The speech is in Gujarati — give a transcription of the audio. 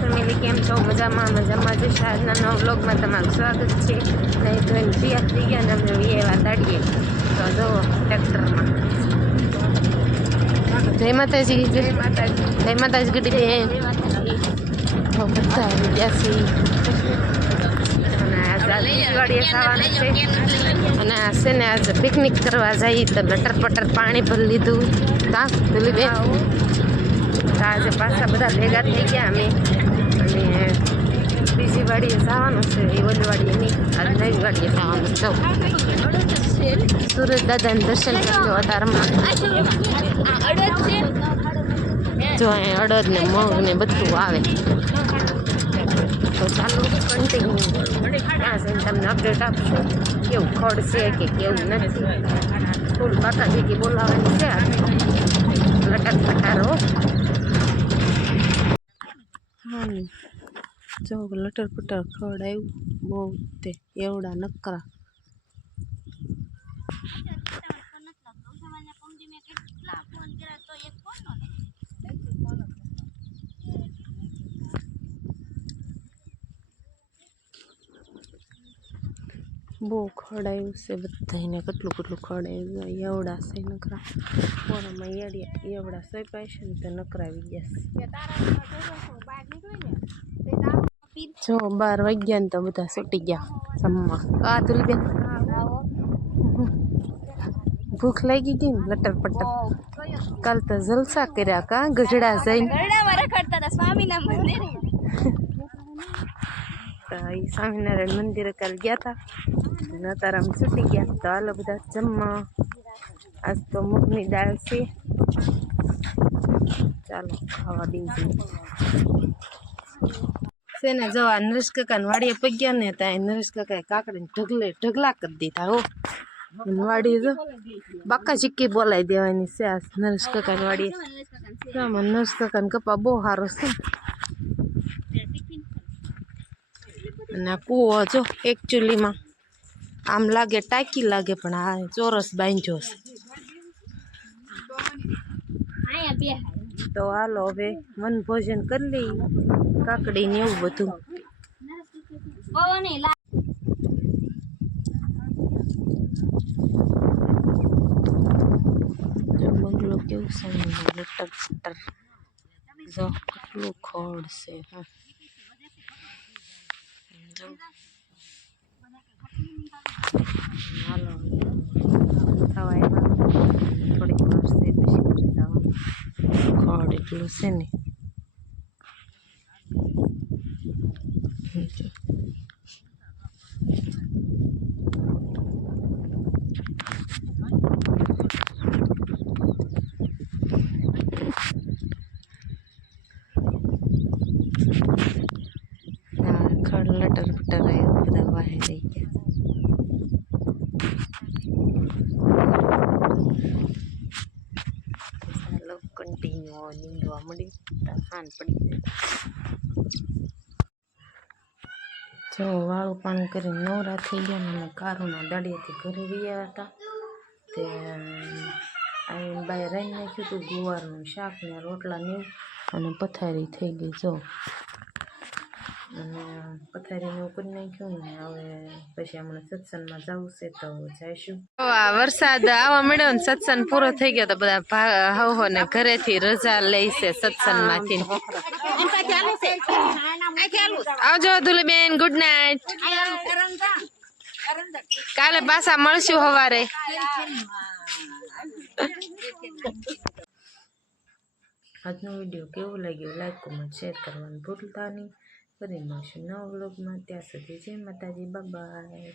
ફેમિલી કેમ છો? મજામાં છે. આજના નવા વ્લોગમાં તમારું સ્વાગત છે. નહીં તો એને તૈયાર થઈ ગયા ને અમે એવા દાડીએ તો જો ટ્રેક્ટરમાં. જય માતાજી. જય માતાજી ગઢી બેન. બધા આવી ગયા છે અને આજે વાડીએ ખાવાનું છે અને આ છે ને આજે પિકનિક કરવા જઈએ તો લટર પટર પાણી ભરી લીધું. કા પેલી બેન આજે પાછા બધા ભેગા થઈ ગયા અમે અને બીજી વાડીએ જવાનું છે. એ ઓલી વાડીએ નહીં, આજે નવી વાડીએ જવાનું છે. સુરત દાદાને દર્શન કરજો અતારમાં. જો અહીં અડદ ને મગ ને બધું આવે તો ચાલો કન્ટિન્યુ ત્યાં જઈને તમને અપડેટ આપશું કેવું ખડ છે કે કેવું નથી. થોડું કાકા ભેગી બોલાવવાની છે. લટક પટારો હા જો લટર પટર ખડ આવ્યું બહુ તે એવડા નકરા. બહુ ખડ આવ્યું છે બધાને. કેટલું ખડ આવ્યું એવડા છે નકરા. પોરામાં એવડા સોંપાય છે ને તો નકરા આવી ગયા છે. જો 12 વાગ્યા ને તો બધા છૂટી ગયા જમવા. આ તુલી બેન ભૂખ લાગી ગઈ ને લટર પટર. કાલ તો જલસા કર્યા કા ગઢડા જઈને. સ્વામિનારાયણ મંદિરે કાલ ગયા હતા ને અત્યારે આમ છૂટી ગયા તો હાલો બધા જમવા. આજ તો મગની દાળ છે. ચાલો ખાવા બીજી છે ને. જવા નરેશ કાકા વાડીએ પગ્યા ને ત્યાં નરેશ કાકાએ કાકડીને ઢગલા કરી દીધા. હો વાડી જો બાકા ચીક્કી બોલાવી દેવાની છે આ નરેશ કાકાની વાડીએ. નરેશ કાકાને કપા બહુ સારો છે અને આ કૂવો જો એકચ્યુઅલીમાં આમ લાગે ટાંકી લાગે પણ આ ચોરસ બાંધ્યો છે. તો હાલો હવે મન ભોજન કરી લઈ. કાકડી ને એવું બધું. જો બંગલો કેવું છે લટર પટર. જો કેટલું ખડ છે. હાલો ખાવા એમાં થોડીક વાર છે પછી ઘરે જવાનું. ખડ એટલું છે ને. ખડ લટર પટર આવ્યું બધા વાહે રહી ગયા. ચાલો કન્ટિન્યુ નીંદવા મળી ખાન પડી જાય. જો વાળું પાણી કરીને નવરા થઈ ગયા અને કારુના દાડિયાથી ઘરે રહ્યા હતા તે આવીને બહાર રહી નાખ્યું હતું. ગુવારનું શાક ને રોટલા ને અને પથારી થઈ ગઈ જો. અને પથારીને એવું કરી નાખ્યું ને હવે પછી હમણાં સત્સંગમાં જવું છે તો જઈશું. વરસાદ આવવા મળ્યો ને સત્સંગ પૂરો થઈ ગયો તો બધા હવ ને ઘરેથી રજા લઈ છે સત્સંગમાંથી. આવજો ધુલીબેન. Good night. કાલે પાછા મળશું સવારે. આજનો વિડીયો કેવો લાગ્યો લાઈક કોમેન્ટ શેર કરવાનું ભૂલતા નહીં. ફરી મળશું નવા વ્લોગમાં. ત્યાં સુધી જય માતાજી. Bye bye.